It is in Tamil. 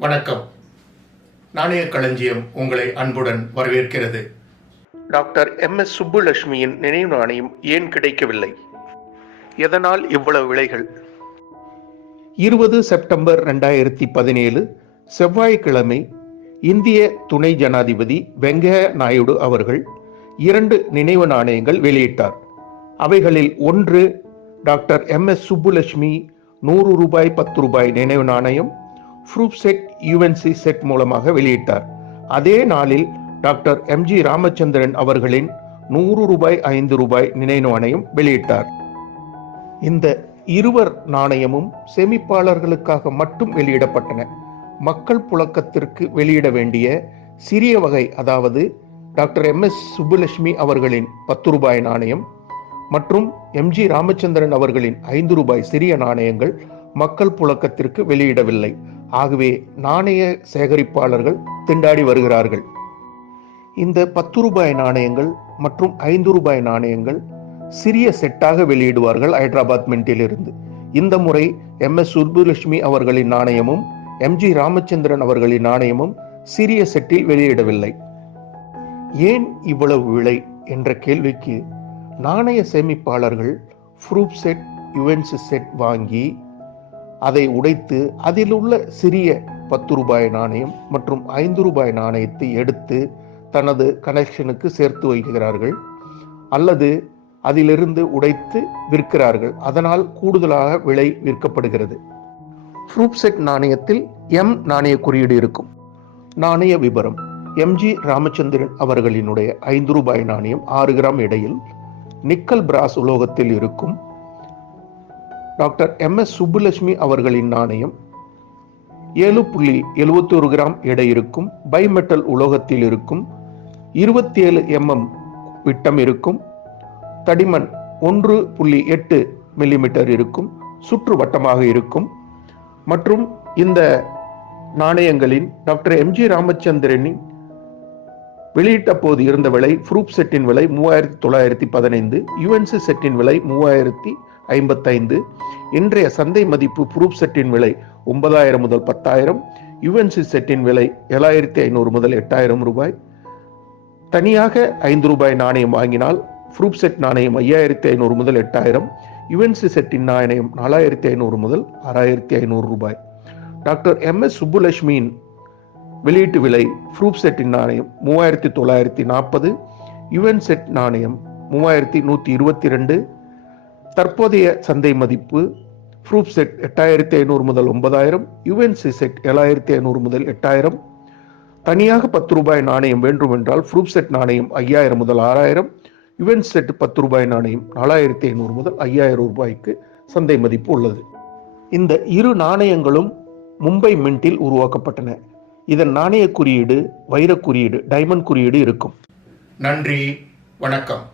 வணக்கம். நாணய களஞ்சியம் உங்களை அன்புடன் வரவேற்கிறது. Doctor M. எஸ். சுப்புலட்சுமியின் நினைவு நாணயம் ஏன் கிடைக்கவில்லை? எதனால் இவ்வளவு விலைகள்? இருபது செப்டம்பர் ரெண்டாயிரத்தி பதினேழு செவ்வாய்க்கிழமை இந்திய துணை ஜனாதிபதி வெங்கைய நாயுடு அவர்கள் இரண்டு நினைவு நாணயங்கள் வெளியிட்டார். அவைகளில் ஒன்று டாக்டர் எம். எஸ். சுப்புலட்சுமி நூறு ரூபாய் பத்து ரூபாய் நினைவு நாணயம் ப்ரூப் செட் யுஎன்சி செட் மூலமாக வெளியிட்டார். அதே நாளில் டாக்டர் எம் ஜி ராமச்சந்திரன் அவர்களின் நூறு ரூபாய் ஐந்து ரூபாய் நினைவு நாணயம் வெளியிட்டார். இந்த இருவர் நாணயமும் சேமிப்பாளர்களுக்காக மட்டும் வெளியிடப்பட்டன. மக்கள் புழக்கத்திற்கு வெளியிட வேண்டிய சிறிய வகை அதாவது டாக்டர் எம் எஸ் சுப்புலட்சுமி அவர்களின் பத்து ரூபாய் நாணயம் மற்றும் எம் ஜி ராமச்சந்திரன் அவர்களின் ஐந்து ரூபாய் சிறிய நாணயங்கள் மக்கள் புழக்கத்திற்கு வெளியிடவில்லை. ஆகவே நாணய சேகரிப்பாளர்கள் திண்டாடி வருகிறார்கள். இந்த பத்து ரூபாய் நாணயங்கள் மற்றும் ஐந்து ரூபாய் நாணயங்கள் சிறிய செட்டாக வெளியிடுவார்கள் ஹைதராபாத் மின்ட்டிலிருந்து. இந்த முறை எம். எஸ். சுர்புலட்சுமி அவர்களின் நாணயமும் எம். ஜி. ராமச்சந்திரன் அவர்களின் நாணயமும் சிறிய செட்டில் வெளியிடவில்லை. ஏன் இவ்வளவு விலை என்ற கேள்விக்கு நாணய சேமிப்பாளர்கள் ஃப்ரூப் செட் யுவென்சி செட் வாங்கி அதை உடைத்து அதில் உள்ள சிறிய பத்து ரூபாய் நாணயம் மற்றும் ஐந்து ரூபாய் நாணயத்தை எடுத்து தனது கனெக்ஷனுக்கு சேர்த்து வைக்கிறார்கள். அல்லது அதிலிருந்து உடைத்து விற்கிறார்கள். அதனால் கூடுதலாக விலை விற்கப்படுகிறது. ஃப்ரூப்செட் நாணயத்தில் எம் நாணய குறியீடு இருக்கும். நாணய விபரம். எம்ஜி ராமச்சந்திரன் அவர்களினுடைய ஐந்து ரூபாய் நாணயம் ஆறு கிராம் இடையில் நிக்கல் பிராஸ் உலோகத்தில் இருக்கும். டாக்டர் எம் எஸ் சுப்புலட்சுமி அவர்களின் நாணயம். ஏழு புள்ளி எழுபத்தி ஒரு கிராம் எடை இருக்கும் பைமெட்டல் உலோகத்தில் இருக்கும் இருபத்தி ஏழு எம்எம் விட்டம் இருக்கும் தடிமன் ஒன்று புள்ளி எட்டு மில்லிமீட்டர் இருக்கும் சுற்று வட்டமாக இருக்கும். மற்றும் இந்த நாணயங்களின் டாக்டர் எம்ஜி ராமச்சந்திரனின் வெளியிட்ட போது இருந்த விலை ப்ரூப் செட்டின் விலை மூவாயிரத்தி தொள்ளாயிரத்தி பதினைந்து யுஎன்சி செட்டின் விலை மூவாயிரத்தி ஐம்பத்தைந்து. இன்றைய சந்தை மதிப்பு புரூப் செட்டின் விலை ஒன்பதாயிரம் முதல் பத்தாயிரம். யுஎன்சி செட்டின் விலை ஏழாயிரத்தி ஐநூறு முதல் எட்டாயிரம் ரூபாய். தனியாக ஐந்து ரூபாய் நாணயம் வாங்கினால் ப்ரூப் செட் நாணயம் ஐயாயிரத்தி ஐநூறு முதல் எட்டாயிரம். யுஎன்சி செட்டின் நாணயம் நாலாயிரத்தி ஐநூறு முதல் ஆறாயிரத்தி ஐநூறு ரூபாய். டாக்டர் எம் எஸ் சுப்புலட்சுமியின் வெளியீட்டு விலை ப்ரூப் செட்டின் நாணயம் மூவாயிரத்தி தொள்ளாயிரத்தி நாற்பது. யுஎன் செட் நாணயம் மூவாயிரத்தி நூற்றி இருபத்தி ரெண்டு. தற்போதைய சந்தை மதிப்பு ப்ரூப் செட் எட்டாயிரத்தி ஐநூறு முதல் ஒன்பதாயிரம் யுஎன்சி செட் ஏழாயிரத்தி ஐநூறு முதல் எட்டாயிரம். தனியாக பத்து ரூபாய் நாணயம் வேண்டும் என்றால் ப்ரூப் செட் நாணயம் ஐயாயிரம் முதல் ஆறாயிரம். யுஎன் செட் பத்து ரூபாய் நாணயம் நாலாயிரத்தி ஐநூறு முதல் ஐயாயிரம் ரூபாய்க்கு சந்தை மதிப்பு உள்ளது. இந்த இரு நாணயங்களும் மும்பை மின்ட்டில் உருவாக்கப்பட்டன. இதன் நாணய குறியீடு வைர குறியீடு டைமண்ட் குறியீடு இருக்கும். நன்றி வணக்கம்.